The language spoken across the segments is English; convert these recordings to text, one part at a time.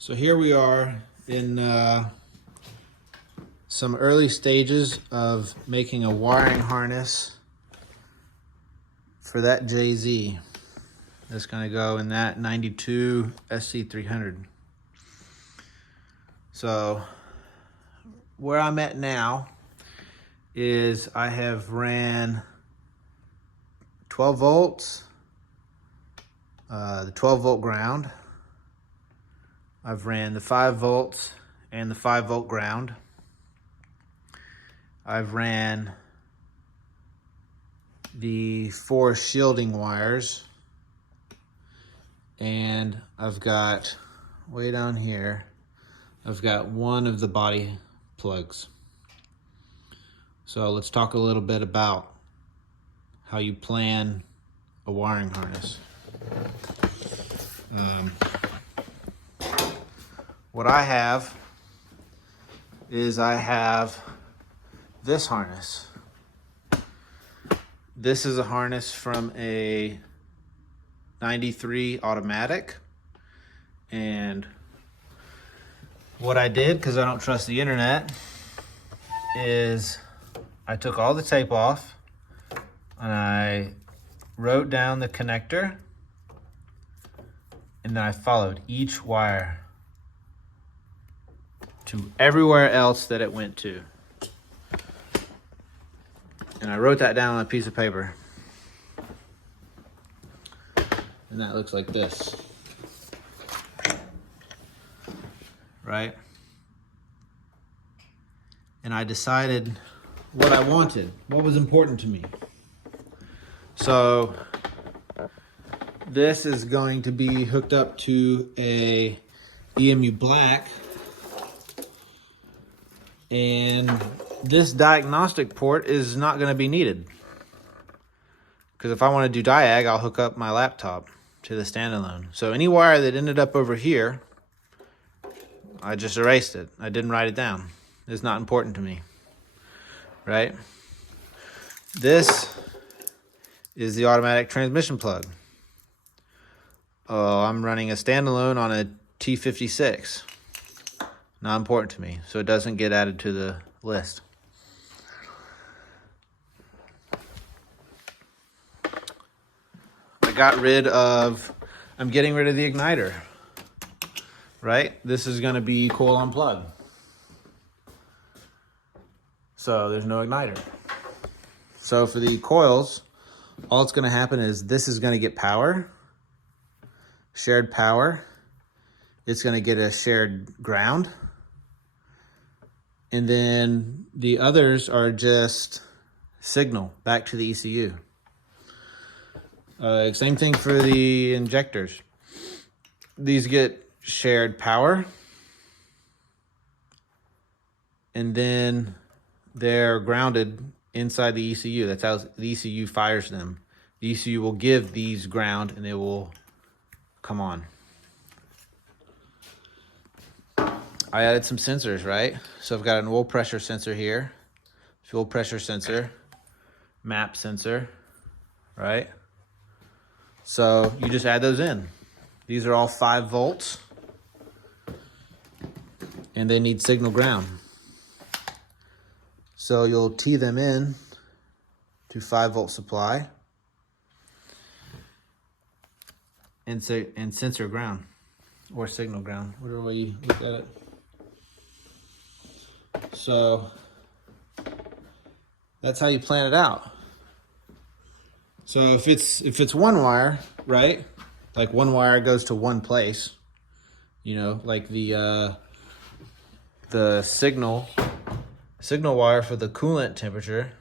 So here we are in some early stages of making a wiring harness for that JZ. That's going to go in that 92 SC300. So where I'm at now is I have ran 12 volts, the 12 volt ground. I've ran the 5 volts and the 5 volt ground. I've ran the 4 shielding wires, and I've got, way down here, I've got one of the body plugs. So let's talk a little bit about how you plan a wiring harness. What I have is I have this harness. This is a harness from a 93 automatic, and what I did, because I don't trust the internet, is I took all the tape off and I wrote down the connector, and then I followed each wire to everywhere else that it went to. And I wrote that down on a piece of paper. And that looks like this. Right? And I decided what I wanted, what was important to me. So this is going to be hooked up to a EMU black, and this diagnostic port is not going to be needed, because if I want to do diag, I'll hook up my laptop to the standalone. So any wire that ended up over here, I just erased it. I didn't write it down. It's not important to me, right? This is the automatic transmission plug. Oh, I'm running a standalone on a T56. Not important to me, so it doesn't get added to the list. I'm getting rid of the igniter, right? This is gonna be coil on plug. So there's no igniter. So for the coils, all that's gonna happen is this is gonna get power, shared power. It's gonna get a shared ground. And then the others are just signal back to the ECU. Same thing for the injectors. These get shared power, and then they're grounded inside the ECU. That's how the ECU fires them. The ECU will give these ground and it will come on. I added some sensors, right? So I've got an oil pressure sensor here, fuel pressure sensor, map sensor, right? So you just add those in. These are all 5 volts, and they need signal ground. So you'll tee them in to 5 volt supply and sensor ground, or signal ground, whatever way you look at it. So that's how you plan it out. So if it's one wire, right? Like one wire goes to one place, you know, like the signal wire for the coolant temperature,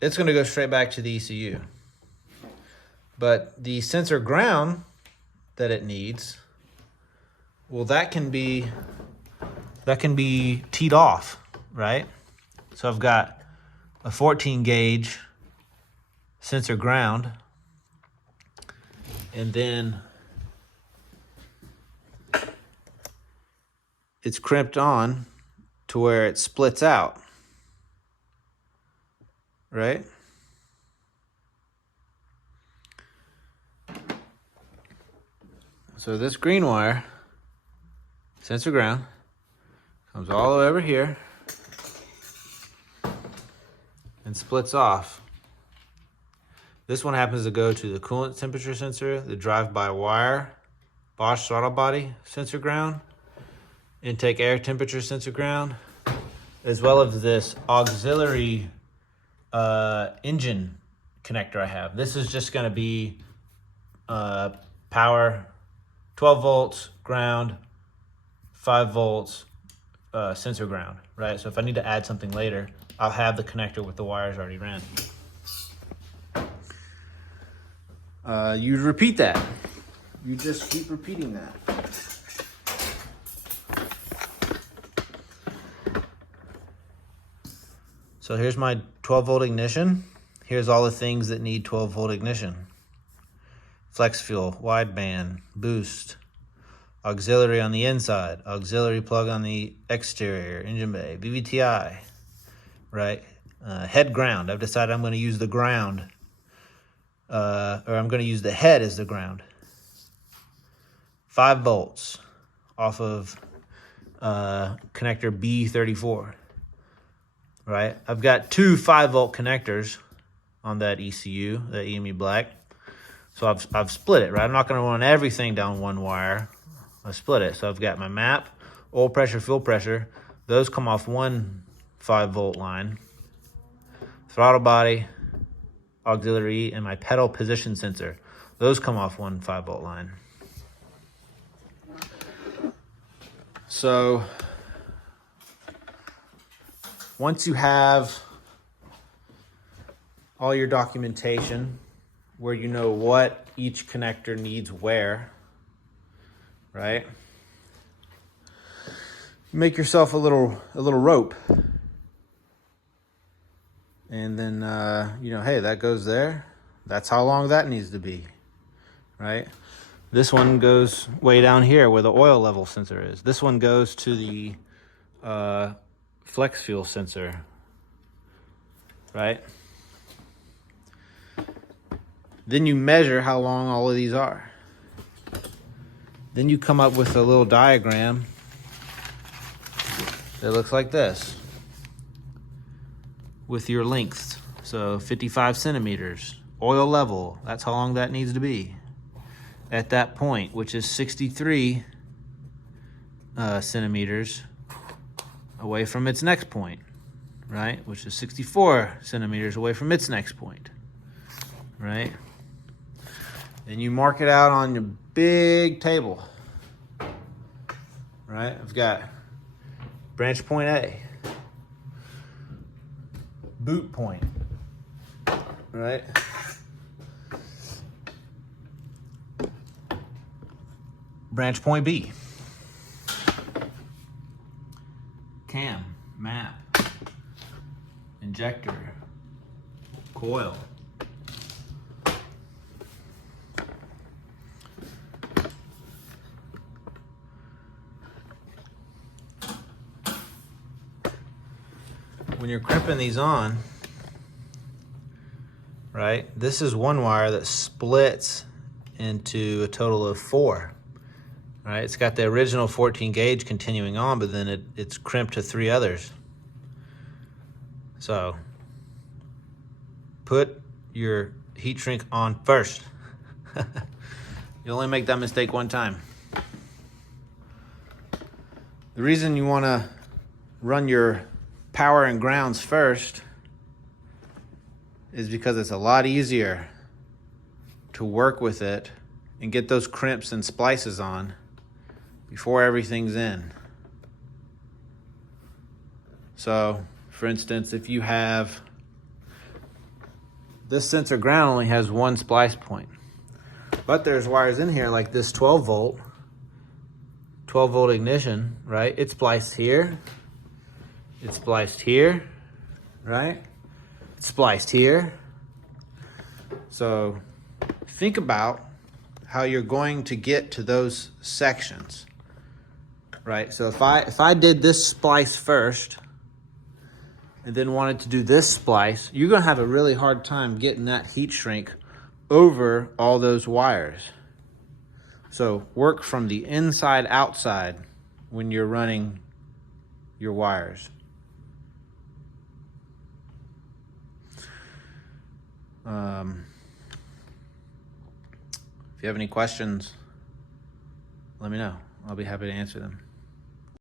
it's going to go straight back to the ECU. But the sensor ground that it needs, well, that can be teed off, right? So I've got a 14 gauge sensor ground, and then it's crimped on to where it splits out, right? So this green wire sensor ground, comes all the way over here and splits off. This one happens to go to the coolant temperature sensor, the drive-by-wire, Bosch throttle body sensor ground, intake air temperature sensor ground, as well as this auxiliary engine connector I have. This is just going to be power, 12 volts, ground, 5 volts, sensor ground, right? So if I need to add something later, I'll have the connector with the wires already ran. You'd repeat that. You just keep repeating that. So here's my 12 volt ignition. Here's all the things that need 12 volt ignition. Flex fuel, wideband, boost, auxiliary on the inside, auxiliary plug on the exterior, engine bay, VVTi, right? Head ground. I've decided I'm going to use the ground, or I'm going to use the head as the ground. 5 volts off of connector B34, right? I've got 2 5-volt connectors on that ECU, that EME black. So I've split it, right? I'm not going to run everything down one wire. I split it. So I've got my map, oil pressure, fuel pressure. Those come off one 5-volt line. Throttle body, auxiliary, and my pedal position sensor. Those come off one 5-volt line. So once you have all your documentation where you know what each connector needs where, right? Make yourself a little rope. And then, hey, that goes there. That's how long that needs to be, right? This one goes way down here where the oil level sensor is. This one goes to the flex fuel sensor, right? Then you measure how long all of these are. Then you come up with a little diagram that looks like this with your lengths. So 55 centimeters, oil level, that's how long that needs to be at that point, which is 63 centimeters away from its next point, right? Which is 64 centimeters away from its next point, right? Then you mark it out on your big table, right? I've got branch point A, boot point, right? Branch point B, cam, map, injector, coil. When you're crimping these on, right, this is one wire that splits into a total of 4. Right, it's got the original 14 gauge continuing on, but then it's crimped to 3 others. So put your heat shrink on first. You only make that mistake one time. The reason you want to run your power and grounds first is because it's a lot easier to work with it and get those crimps and splices on before everything's in. So, for instance, if you have this sensor ground only has one splice point, but there's wires in here like this 12 volt ignition, right? It's spliced here, it's spliced here, right? It's spliced here. So think about how you're going to get to those sections, right? So if I did this splice first and then wanted to do this splice, you're gonna have a really hard time getting that heat shrink over all those wires. So work from the inside outside when you're running your wires. If you have any questions, let me know. I'll be happy to answer them.